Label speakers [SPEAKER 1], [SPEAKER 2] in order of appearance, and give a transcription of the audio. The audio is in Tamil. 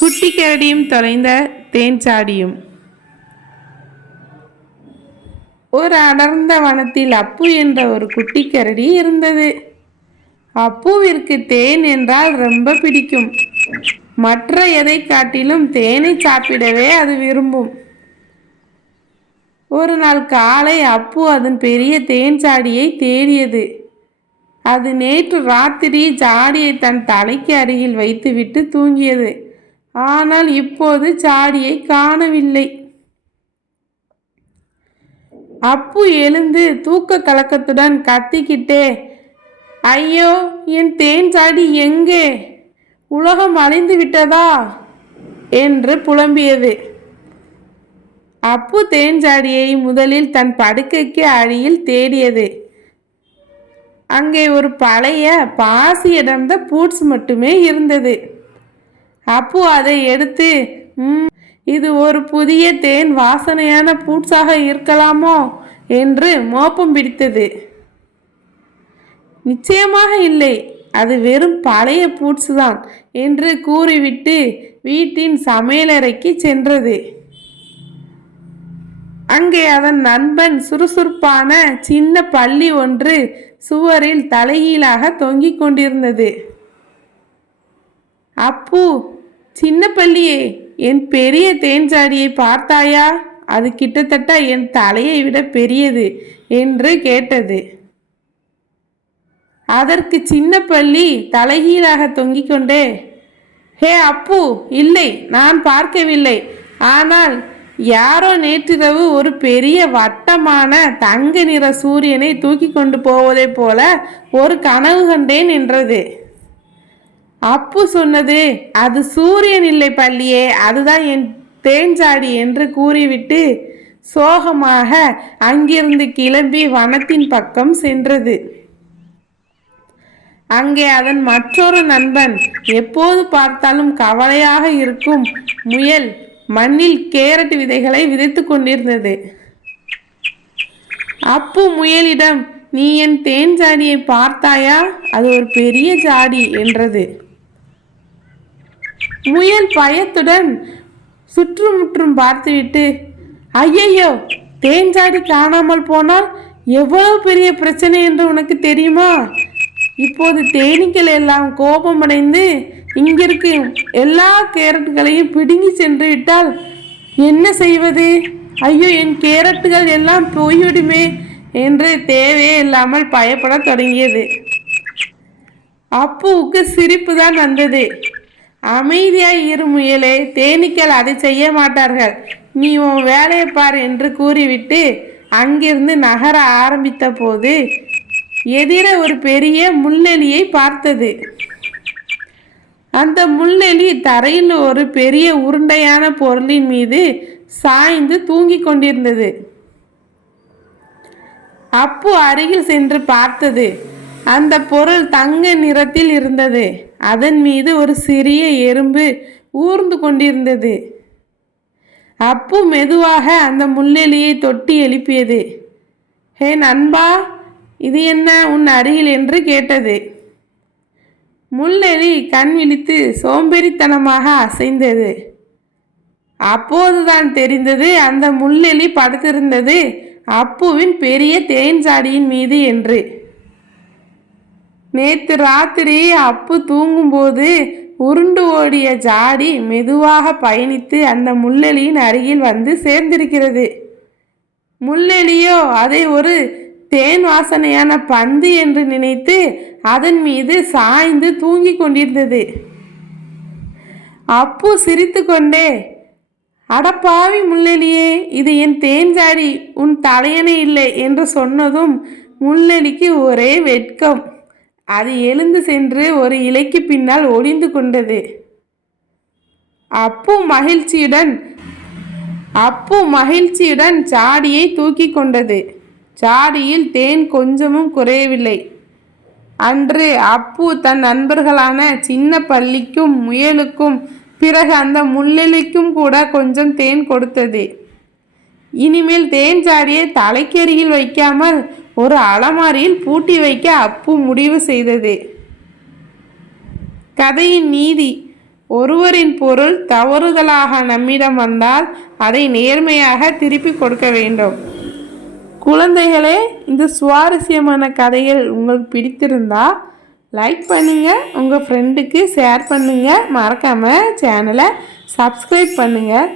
[SPEAKER 1] குட்டி கரடியும் தொலைந்த தேன் சாடியும் ஒரு அடர்ந்த வனத்தில் அப்பு என்ற ஒரு குட்டி கரடி இருந்தது. அப்புவிற்கு தேன் என்றால் ரொம்ப பிடிக்கும். மற்ற எதை காட்டிலும் தேனை சாப்பிடவே அது விரும்பும். ஒரு நாள் காலை அப்பு அதன் பெரிய தேன் சாடியை தேடியது. அது நேற்று ராத்திரி ஜாடியை தன் தலைக்கு அருகில் வைத்துவிட்டு தூங்கியது. ஆனால் இப்போது சாடியை காணவில்லை. அப்பு எழுந்து தூக்க கலக்கத்துடன் கத்திக்கிட்டே ஐயோ என் தேன் சாடி எங்கே? உலகம் அழிந்து விட்டதா என்று புலம்பியது. அப்பு தேன்சாடியை முதலில் தன் படுக்கைக்கு அடியில் தேடியது. அங்கே ஒரு பழைய பாசி இடர்ந்த பூட்ஸ் மட்டுமே இருந்தது. அப்பு அதை எடுத்து "ம், இது ஒரு புதிய தேன் வாசனையான பூட்ஸாக இருக்கலாமோ? என்று மோப்பம் பிடித்தது. நிச்சயமாக இல்லை அது வெறும் பழைய பூட்ஸ் தான் என்று கூறிவிட்டு வீட்டின் சமையலறைக்கு சென்றது. அங்கே அதன் நண்பன் சுறுசுறுப்பான சின்ன பள்ளி ஒன்று சுவரில் தலைகீழாக தொங்கிக் கொண்டிருந்தது. அப்பு சின்ன பள்ளியே என் பெரிய தேன்சாடியை பார்த்தாயா? அது கிட்டத்தட்ட என் தலையை விட பெரியது என்று கேட்டது. அதற்கு சின்ன பள்ளி தலைகீழாக தொங்கிக் கொண்டே ஹே அப்பு இல்லை நான் பார்க்கவில்லை. ஆனால் யாரோ நேற்றிரவு ஒரு பெரிய வட்டமான தங்க நிற சூரியனை தூக்கி கொண்டு போவதைப் போல ஒரு கனவு கண்டேன் என்றது. அப்பு சொன்னது அது சூரியன் இல்லை பள்ளியே அதுதான் என் தேன்சாடி என்று கூறிவிட்டு சோகமாக அங்கிருந்து கிளம்பி வனத்தின் பக்கம் சென்றது. அங்கே அதன் மற்றொரு நண்பன் எப்போது பார்த்தாலும் கவலையாக இருக்கும் முயல் மண்ணில் கேரட் விதைகளை விதைத்து கொண்டிருந்தது. அப்பு முயலிடம் நீ என் தேன் ஜாடியை பார்த்தாயா? அது ஒரு பெரிய ஜாடி என்றது. முயல் பயத்துடன் சுற்றுமுற்றும் பார்த்துவிட்டு ஐயையோ தேஞ்சாடி காணாமல் போனால் எவ்வளவு பெரிய பிரச்சனை என்று உனக்கு தெரியுமா? இப்போது தேனீக்கள் எல்லாம் கோபமடைந்து இங்கிருக்கும் எல்லா கேரட்டுகளையும் பிடுங்கி சென்று விட்டால் என்ன செய்வது? ஐயோ என் கேரட்டுகள் எல்லாம் போய்விடுமே என்று தேவையே இல்லாமல் பயப்படத் தொடங்கியது. அப்புவுக்கு சிரிப்பு தான் வந்தது. அமைதியாய் இரு முயலே தேனீக்கள் அதை செய்ய மாட்டார்கள். நீ உன் வேலையை பார் என்று கூறிவிட்டு அங்கிருந்து நகர ஆரம்பித்த போது எதிர ஒரு பெரிய முள்ளெலியை பார்த்தது. அந்த முள்ளெலி தரையில் ஒரு பெரிய உருண்டையான பொருளின் மீது சாய்ந்து தூங்கிக் கொண்டிருந்தது. அப்பு அருகில் சென்று பார்த்தது. அந்த பொருள் தங்க நிறத்தில் இருந்தது. அதன் மீது ஒரு சிறிய எறும்பு ஊர்ந்து கொண்டிருந்தது. அப்பு மெதுவாக அந்த முள்ளெலியை தொட்டி எழுப்பியது. ஹே நண்பா இது என்ன உன் அருகில் என்று கேட்டது. முள்ளெலி கண் விழித்து சோம்பேறித்தனமாக அசைந்தது. அப்போதுதான் தெரிந்தது அந்த முள்ளெலி படுத்திருந்தது அப்புவின் பெரிய தேன்சாடியின் மீது என்று. நேத்து ராத்திரி அப்பு தூங்கும்போது உருண்டு ஓடிய ஜாடி மெதுவாக பயணித்து அந்த முள்ளெலியின் அருகில் வந்து சேர்ந்திருக்கிறது. முள்ளெலியோ அதை ஒரு தேன் வாசனையான பந்து என்று நினைத்து அதன் மீது சாய்ந்து தூங்கிக் கொண்டிருந்தது. அப்பு சிரித்துக்கொண்டே அடப்பாவி முள்ளெலியே இது என் தேன் ஜாடி உன் தலையணை இல்லை என்று சொன்னதும் முள்ளெலிக்கு ஒரே வெட்கம். அது எழுந்து சென்று ஒரு இலைக்கு பின்னால் ஒளிந்து கொண்டது. அப்பு மகிழ்ச்சியுடன் அப்பு மகிழ்ச்சியுடன் சாடியை தூக்கி கொண்டது. சாடியில் தேன் கொஞ்சமும் குறையவில்லை. அன்று அப்பு தன் நண்பர்களான சின்ன பள்ளிக்கும் முயலுக்கும் பிறகு அந்த முள்ளெலிக்கும் கூட கொஞ்சம் தேன் கொடுத்தது. இனிமேல் தேன் சாடியை தலைக்கருகில் வைக்காமல் ஒரு அலமாரியில் பூட்டி வைக்க அப்பு முடிவு செய்தது. கதையின் நீதி ஒருவரின் பொருள் தவறுதலாக நம்மிடம் வந்தால் அதை நேர்மையாக திருப்பி கொடுக்க வேண்டும். குழந்தைகளே இந்த சுவாரஸ்யமான கதைகள் உங்களுக்கு பிடித்திருந்தால் லைக் பண்ணுங்கள் உங்கள் ஃப்ரெண்டுக்கு ஷேர் பண்ணுங்கள் மறக்காமல் சேனலை சப்ஸ்கிரைப் பண்ணுங்கள்